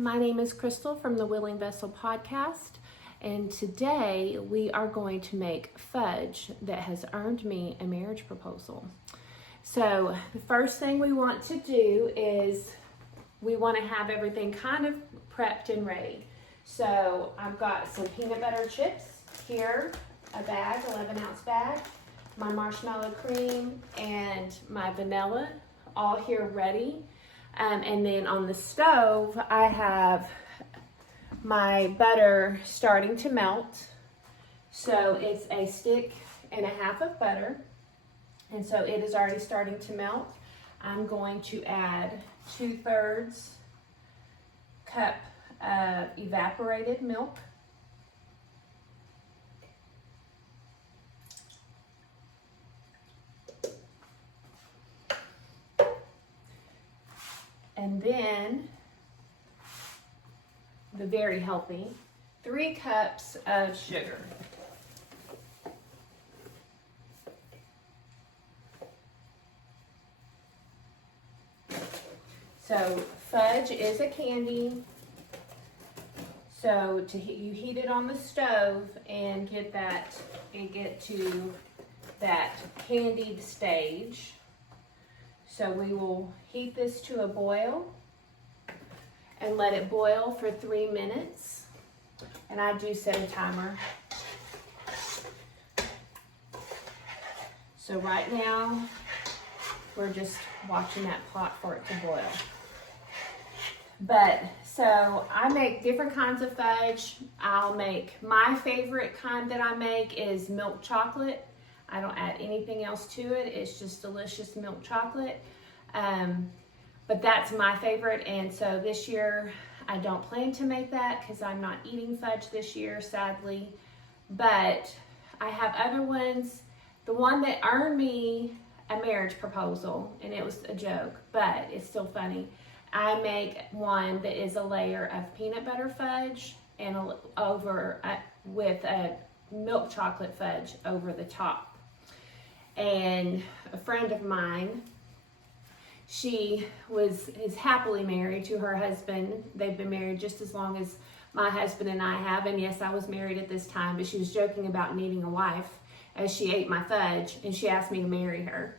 my name is Crystal from the Willing Vessel podcast, and today we are going to make fudge that has earned me a marriage proposal. So the first thing we want to do is we want to have everything kind of prepped and ready. So I've got some peanut butter chips here, a bag, 11-ounce bag, my marshmallow cream, and my vanilla all here ready. And then on the stove, I have my butter starting to melt. So it's a stick and a half of butter. And so it is already starting to melt. I'm going to add 2/3 cup of evaporated milk. And then the very healthy 3 cups of sugar. So fudge is a candy. So you heat it on the stove and get to that candied stage. So we will heat this to a boil and let it boil for 3 minutes. And I do set a timer. So right now, we're just watching that pot for it to boil. So I make different kinds of fudge. My favorite kind that I make is milk chocolate. I don't add anything else to it. It's just delicious milk chocolate. But that's my favorite. And so this year, I don't plan to make that because I'm not eating fudge this year, sadly. But I have other ones. The one that earned me a marriage proposal, and it was a joke, but it's still funny. I make one that is a layer of peanut butter fudge and with a milk chocolate fudge over the top. And a friend of mine, she is happily married to her husband. They've been married just as long as my husband and I have. And yes, I was married at this time, but she was joking about needing a wife as she ate my fudge, and she asked me to marry her.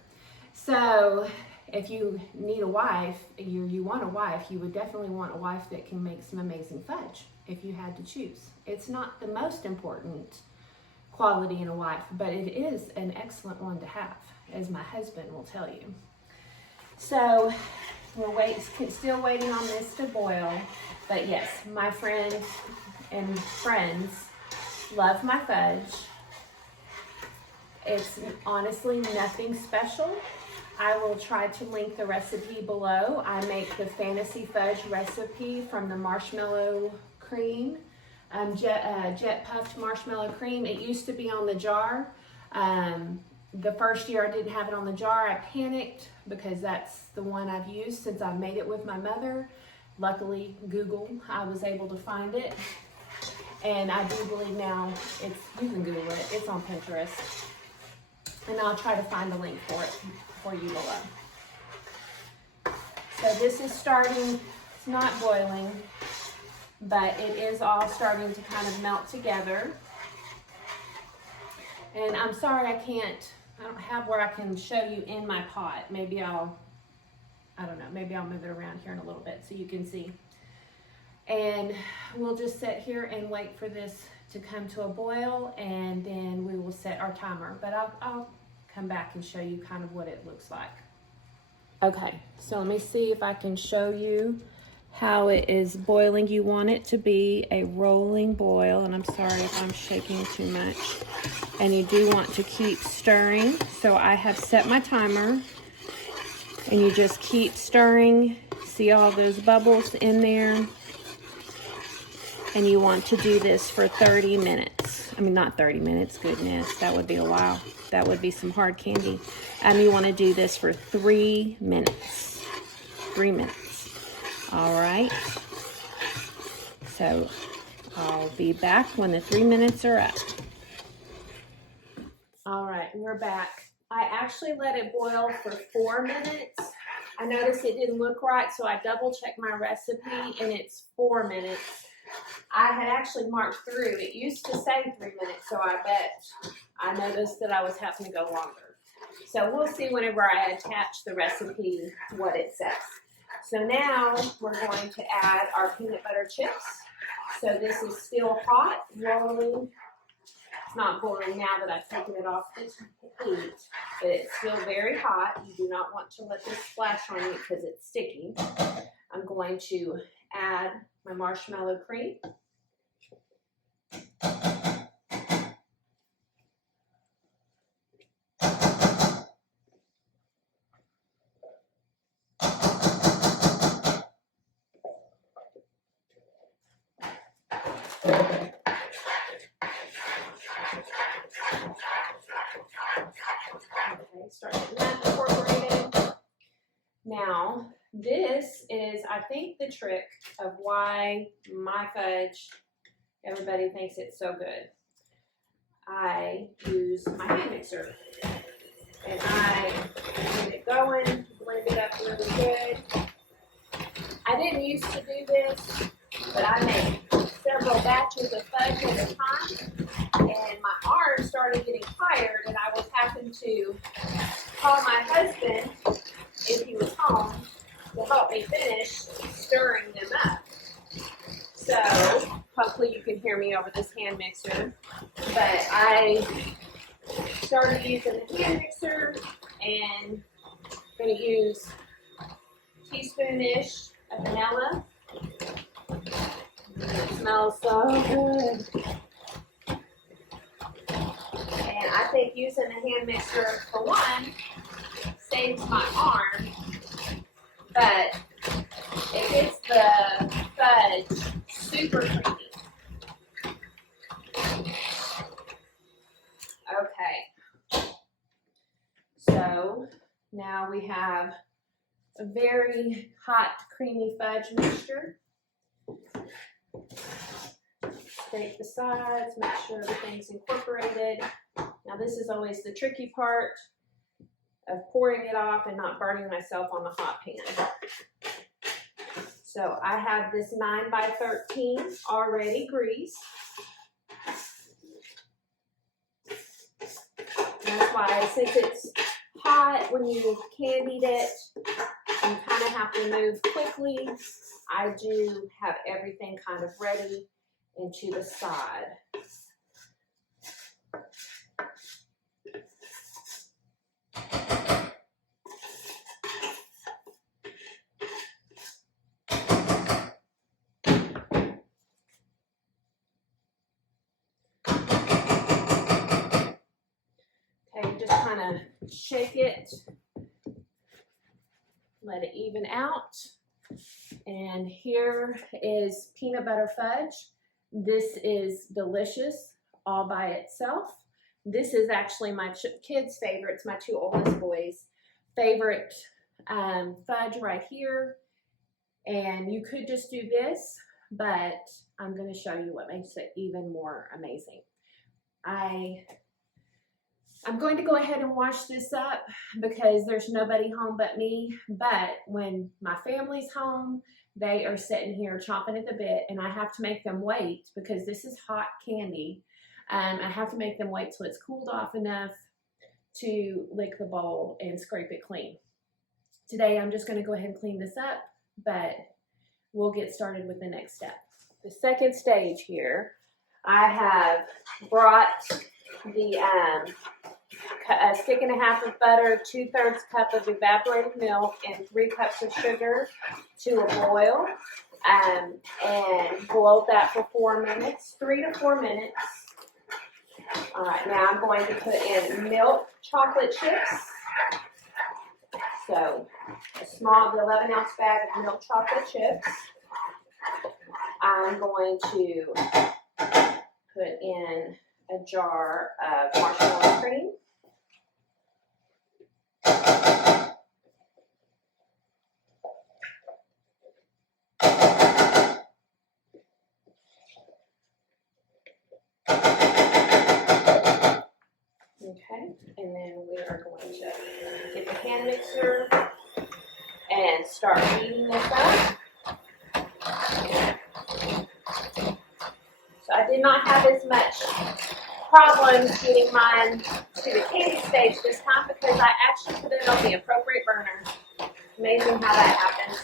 So if you need a wife, you want a wife, you would definitely want a wife that can make some amazing fudge if you had to choose. It's not the most important quality in a wife, but it is an excellent one to have, as my husband will tell you. So we're still waiting on this to boil, but yes, my friends and friends love my fudge. It's honestly nothing special. I will try to link the recipe below. I make the fantasy fudge recipe from the marshmallow cream. Jet puffed marshmallow cream. It used to be on the jar. The first year I didn't have it on the jar. I panicked because that's the one I've used since I made it with my mother. Luckily, Google, I was able to find it. And I do believe now you can Google it. It's on Pinterest. And I'll try to find the link for it for you below. So this is starting, it's not boiling, but it is all starting to kind of melt together. And I'm sorry I don't have where I can show you in my pot. Maybe I don't know, maybe I'll move it around here in a little bit so you can see. And we'll just sit here and wait for this to come to a boil, and then we will set our timer. But I'll come back and show you kind of what it looks like. Okay, so let me see if I can show you how it is boiling. You want it to be a rolling boil, and I'm sorry if I'm shaking too much. And you do want to keep stirring. So I have set my timer, and you just keep stirring. See all those bubbles in there? And you want to do this for 30 minutes. I mean, not 30 minutes, goodness, that would be a while. That would be some hard candy. You want to do this for 3 minutes. 3 minutes. All right. So I'll be back when the 3 minutes are up. All right, we're back. I actually let it boil for 4 minutes. I noticed it didn't look right, so I double checked my recipe and it's 4 minutes. I had actually marked through. It used to say 3 minutes, so I bet I noticed that I was having to go longer. So we'll see whenever I attach the recipe what it says. So now we're going to add our peanut butter chips. So this is still hot, rolling. It's not boiling now that I've taken it off the heat, but it's still very hot. You do not want to let this splash on you because it's sticky. I'm going to add my marshmallow cream. Okay, start getting that incorporated. Now, this is, I think, the trick of why my fudge, everybody thinks it's so good. I use my hand mixer, and I get it going, blend it up really good. I didn't used to do this, but I made several batches of fudge at a time, and my arm started getting tired, and I was having to call my husband if he was home to help me finish stirring them up. So hopefully you can hear me over this hand mixer, but I started using the hand mixer and I'm going to use a teaspoon-ish of vanilla. It smells so good. And I think using the hand mixer, for one, saves my arm, but it gets the fudge super creamy. Okay, so now we have a very hot, creamy fudge mixture. Scrape the sides, make sure everything's incorporated. Now this is always the tricky part of pouring it off and not burning myself on the hot pan. So I have this 9 by 13 already greased. That's why, since it's hot, when you've candied it, you kind of have to move quickly. I do have everything kind of ready and to the side. Okay, just kind of shake it, let it even out. And here is peanut butter fudge. This is delicious all by itself. This is actually my kids' favorites, my 2 oldest boys' favorite fudge right here. And you could just do this, but I'm going to show you what makes it even more amazing. I'm going to go ahead and wash this up because there's nobody home but me. But when my family's home, they are sitting here chomping at the bit, and I have to make them wait because this is hot candy. I have to make them wait till it's cooled off enough to lick the bowl and scrape it clean. Today, I'm just going to go ahead and clean this up, but we'll get started with the next step. The second stage here, I have brought the a stick and a half of butter, 2/3 cup of evaporated milk, and 3 cups of sugar to a boil, and boiled that for 4 minutes, 3 to 4 minutes. All right, now I'm going to put in milk chocolate chips. So the 11-ounce bag of milk chocolate chips. I'm going to put in a jar of marshmallow cream. Okay, and then we are going to get the hand mixer start beating this up. So I did not have as much problems getting mine to the candy stage this time because I actually put it on the appropriate burner. Amazing how that happens.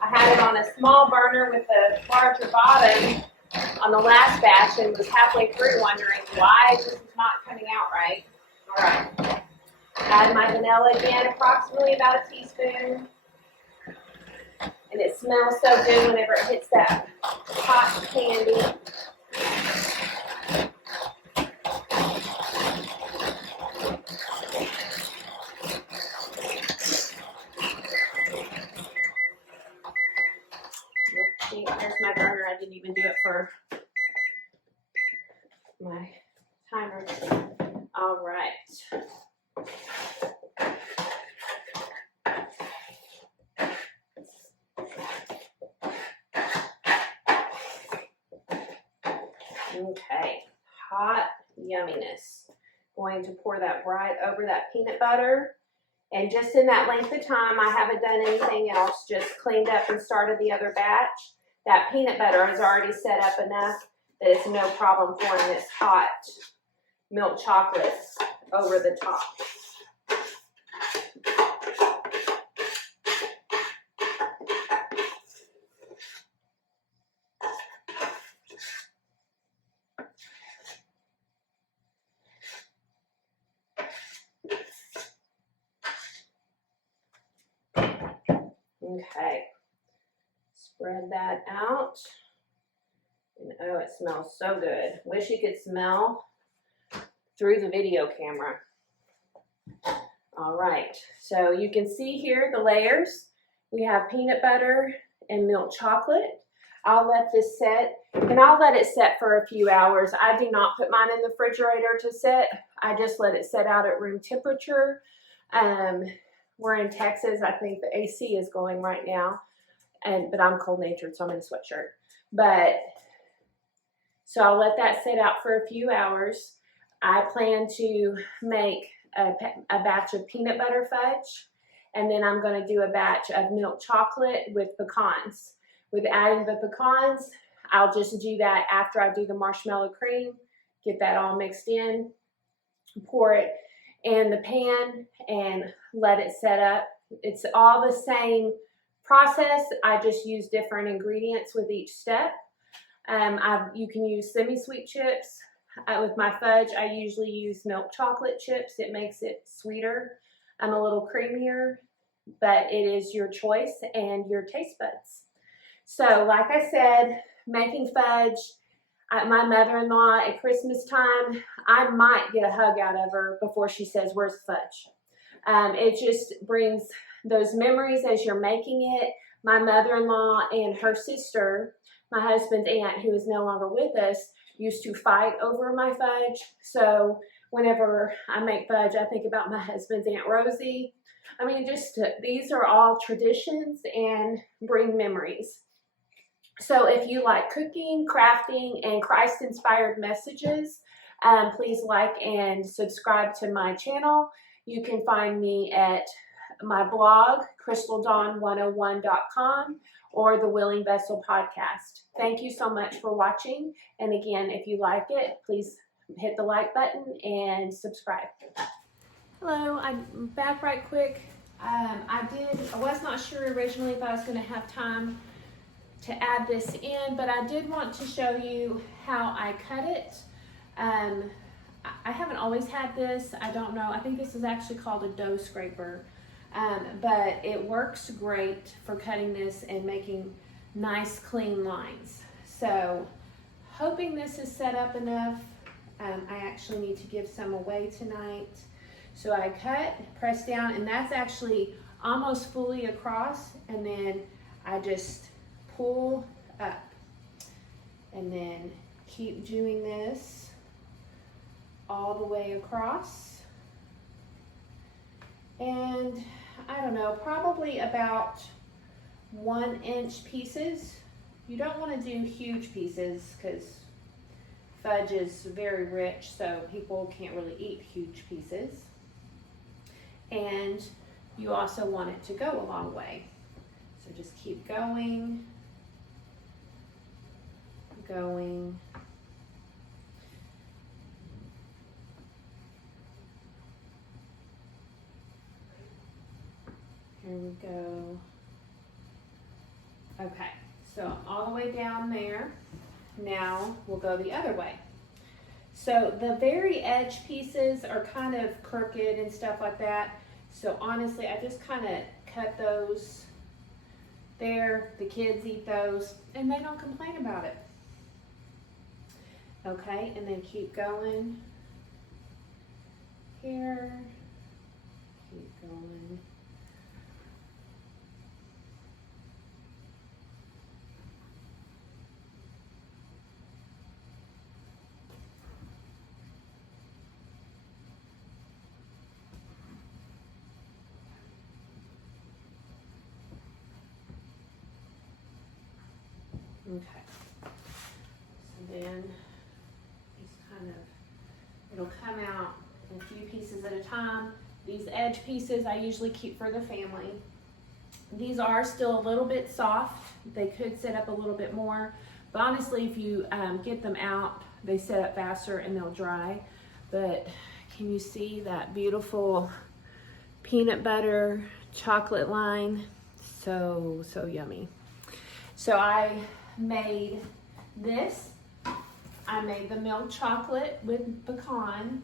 I had it on a small burner with a larger bottom on the last batch and was halfway through wondering why this is not coming out right. All right. Add my vanilla again, approximately about a teaspoon. And it smells so good whenever it hits that hot candy. See, there's my burner. I didn't even do it for my timer. All right. Okay, hot yumminess. Going to pour that right over that peanut butter. And just in that length of time, I haven't done anything else, just cleaned up and started the other batch. That peanut butter is already set up enough that it's no problem pouring this hot milk chocolate over the top. Okay, spread that out. And oh, it smells so good. Wish you could smell through the video camera. All right, so you can see here the layers. We have peanut butter and milk chocolate. I'll let this set, and I'll let it set for a few hours. I do not put mine in the refrigerator to set. I just let it set out at room temperature. We're in Texas. I think the AC is going right now, but I'm cold-natured, so I'm in a sweatshirt. So I'll let that sit out for a few hours. I plan to make a batch of peanut butter fudge, and then I'm going to do a batch of milk chocolate with pecans. With adding the pecans, I'll just do that after I do the marshmallow cream, get that all mixed in, pour it in the pan and let it set up. It's all the same process. I just use different ingredients with each step. You can use semi-sweet chips. With my fudge, I usually use milk chocolate chips. It makes it sweeter. I'm a little creamier, but it is your choice and your taste buds. So like I said, making fudge, my mother-in-law at Christmas time, I might get a hug out of her before she says, "Where's the fudge?" It just brings those memories as you're making it. My mother-in-law and her sister, my husband's aunt, who is no longer with us, used to fight over my fudge. So whenever I make fudge, I think about my husband's Aunt Rosie. I mean, these are all traditions and bring memories. So if you like cooking, crafting, and Christ-inspired messages, please like and subscribe to my channel. You can find me at my blog, crystaldawn101.com, or the Willing Vessel podcast. Thank you so much for watching. And again, if you like it, please hit the like button and subscribe. Hello, I'm back right quick. I was not sure originally if I was going to have time to add this in, but I did want to show you how I cut it. I haven't always had this. I don't know. I think this is actually called a dough scraper, but it works great for cutting this and making nice clean lines. So hoping this is set up enough. I actually need to give some away tonight. So I cut, press down, and that's actually almost fully across, and then I just pull up and then keep doing this all the way across. And I don't know, probably about 1 inch pieces. You don't want to do huge pieces because fudge is very rich, so people can't really eat huge pieces. And you also want it to go a long way. So just keep going, going. Here we go. Okay, so all the way down there. Now we'll go the other way. So the very edge pieces are kind of crooked and stuff like that. So honestly, I just kind of cut those there. The kids eat those and they don't complain about it. Okay, and then keep going here, keep going. Okay, so then just kind of, it'll come out in a few pieces at a time. These edge pieces I usually keep for the family. These are still a little bit soft. They could set up a little bit more, but honestly, if you get them out, they set up faster and they'll dry. But can you see that beautiful peanut butter chocolate line? So yummy. So I made this. I made the milk chocolate with pecan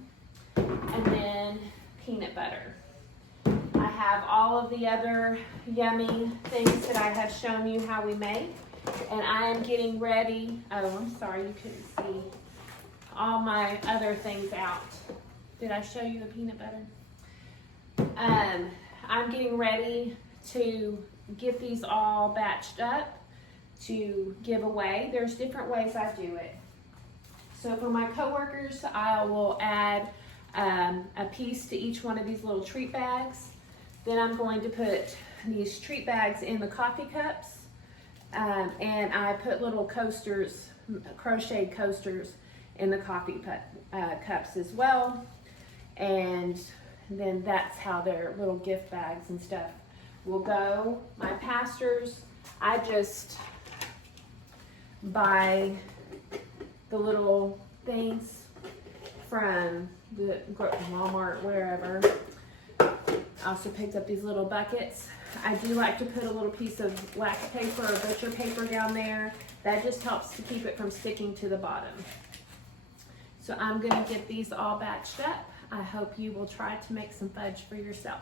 and then peanut butter. I have all of the other yummy things that I have shown you how we make, and I am getting ready. Oh, I'm sorry, you couldn't see all my other things out. Did I show you the peanut butter? I'm getting ready to get these all batched up to give away. There's different ways I do it. So for my coworkers, I will add a piece to each one of these little treat bags. Then I'm going to put these treat bags in the coffee cups, and I put little coasters, crocheted coasters, in the coffee cups as well. And then that's how their little gift bags and stuff will go. My pastors, I just buy the little things from the Walmart, wherever. I also picked up these little buckets. I do like to put a little piece of wax paper or butcher paper down there. That just helps to keep it from sticking to the bottom. So I'm gonna get these all batched up. I hope you will try to make some fudge for yourself.